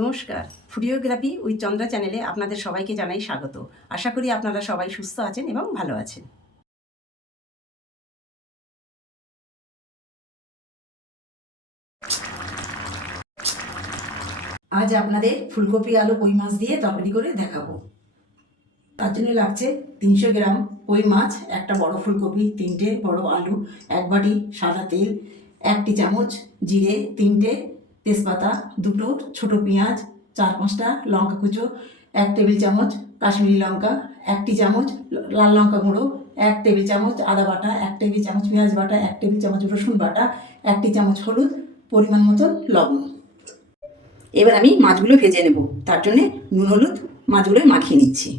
নমস্কার। ফুডিওগ্রাফি উইথ চন্দ্রা চ্যানেলে আপনাদের সবাইকে জানাই স্বাগত। আশা করি আপনারা সবাই সুস্থ আছেন এবং ভালো আছেন। আজ আপনাদের ফুলকপি আলু কই মাছ দিয়ে তরকারি করে দেখাবো। তার জন্য লাগছে তিনশো গ্রাম কই মাছ, একটা বড় ফুলকপি, তিনটে বড় আলু, এক বাটি সাদা তেল, একটি চামচ জিরে, তিনটে তেজপাতা, দুটো, ছোট পেঁয়াজ, চার পাঁচটা, লঙ্কা কুচো, এক টেবিল চামচ কাশ্মীরি লঙ্কা একটি চামচ লাল লঙ্কা গুঁড়ো, এক টেবিল চামচ আদা বাটা, এক টেবিল চামচ পেঁয়াজ বাটা, এক টেবিল চামচ রসুন বাটা একটি চামচ হলুদ, পরিমাণ মতো লবণ। এবার আমি মাছগুলো ভেজে নেব। তার জন্যে নুন, হলুদ মাছগুলো মাখিয়ে নিচ্ছি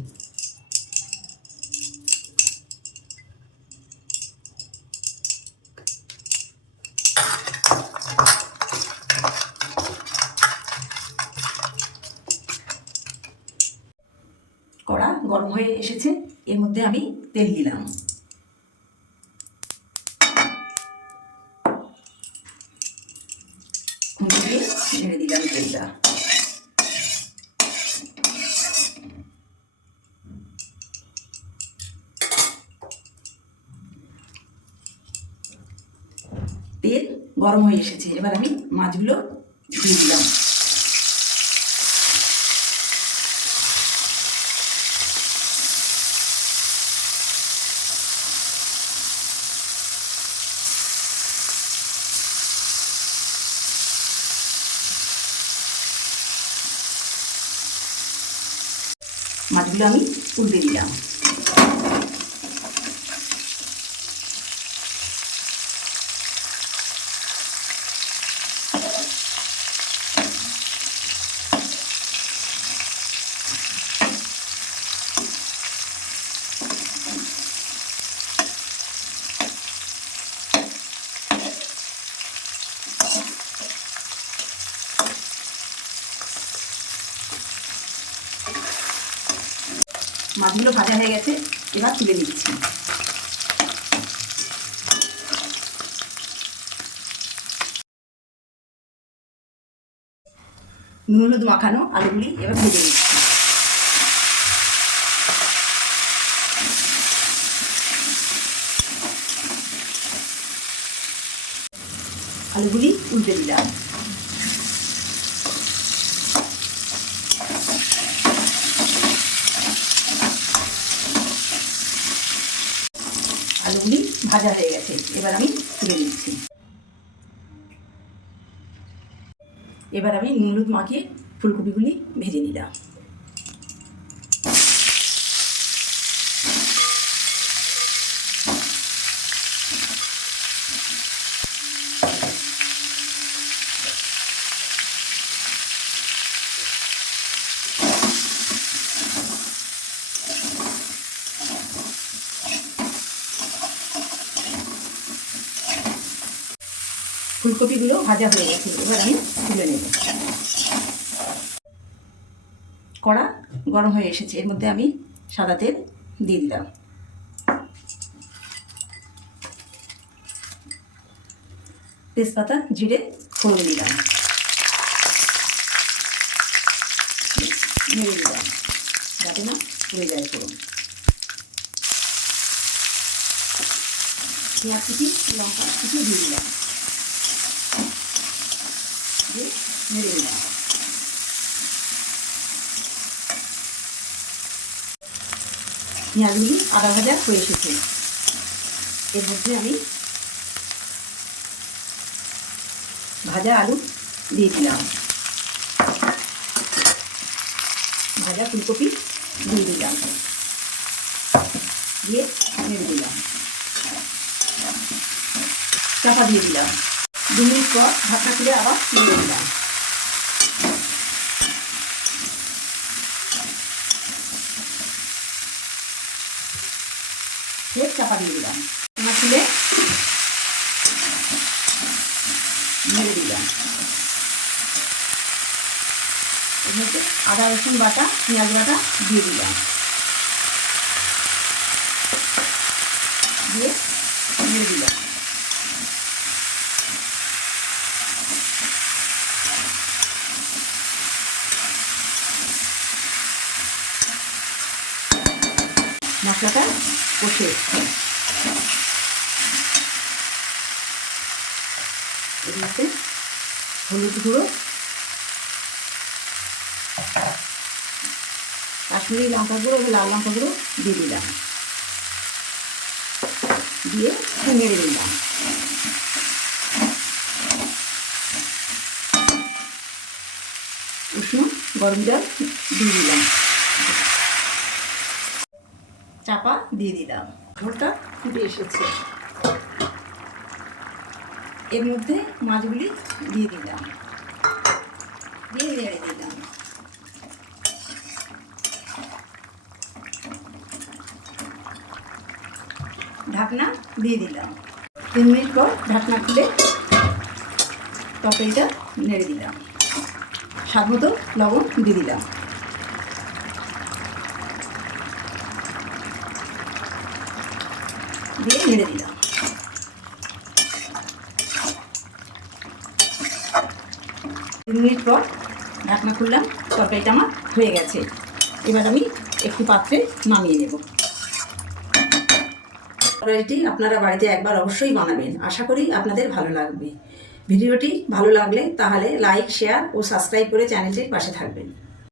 কড়া গরম হয়ে এসেছে, এর মধ্যে আমি তেল দিলাম। ছেড়ে দিলাম তেলটা। তেল গরম হয়ে এসেছে, এবার আমি মাছগুলো দিয়ে দিলাম। মাছগুলো আমি তুলতে দিলাম। মাছগুলো ভাজা হয়ে গেছে, এবার তুলে দিচ্ছি নুন, হলুদ মাখানো আলুগুলি এবার ভেজে নিচ্ছি। আলুগুলি উল্টে দিলাম। আলুগুলি ভাজা হয়ে গেছে। এবার আমি তুলে নিচ্ছি। এবার আমি নুন মাখিয়ে ফুলকপিগুলি ভেজে নিলাম। ফুলকপিগুলো ভাজা হয়ে গেছে। এবার আমি তুলে নেব। কড়া গরম হয়ে এসেছে। এর মধ্যে আমি সাদা তেল দিয়ে দিলাম। তেজপাতা, জিরে, ফোড়ন দিলাম। নেড়ে দিলাম, যাতে না পুড়ে যায় ফোড়ন। পেঁয়াজ কুচি, লঙ্কা কুচি দিয়ে দিলাম দিয়ে নেড়ে দিলাম পেঁয়াজগুলি আদা ভাজা হয়ে এসেছে। এর মধ্যে আমি ভাজা আলু দিয়ে দিলাম। ভাজা ফুলকপি দিয়ে দিলাম। দিয়ে নেড়ে দিলাম। চাপা দিয়ে দিলাম। দু মিনিট পর ঢাকা খুলে আবার নেড়ে দিলাম। ফের চাপা দিয়ে দিলাম। তোমার তুলে নেড়ে দিলাম। এর মধ্যে আদা, রসুন বাটা, পেঁয়াজ বাটা দিয়ে দিলাম। দিয়ে নেড়ে দিলাম। মশলাটা কষে হলুদ গুঁড়ো, কাশ্মীরি লঙ্কা গুঁড়ো এবং লাল লঙ্কা গুঁড়ো দিয়ে দিলাম। দিয়ে নেড়ে দিলাম। উষ্ণ গরম জল দিয়ে দিলাম। চাপা দিয়ে দিলাম। ঝোলটা ফুটে এসেছে। এর মধ্যে মাছগুলি দিয়ে দিলাম। দিয়ে নেড়ে দিলাম। ঢাকনা দিয়ে দিলাম। তিন মিনিট পর ঢাকনা খুলে তরকারিটা নেড়ে দিলাম। স্বাদ মতো লবণ দিয়ে দিলাম। দিয়ে নেড়ে দিলাম। তিন মিনিট পর ঢাকনা খুললাম, তরকারিটা আমার হয়ে গেছে। এবার আমি একটু পাত্রে নামিয়ে নেব। তরকারিটি আপনারা বাড়িতে একবার অবশ্যই বানাবেন। আশা করি আপনাদের ভালো লাগবে। ভিডিওটি ভালো লাগলে তাহলে লাইক, শেয়ার ও সাবস্ক্রাইব করে চ্যানেলটির পাশে থাকবেন।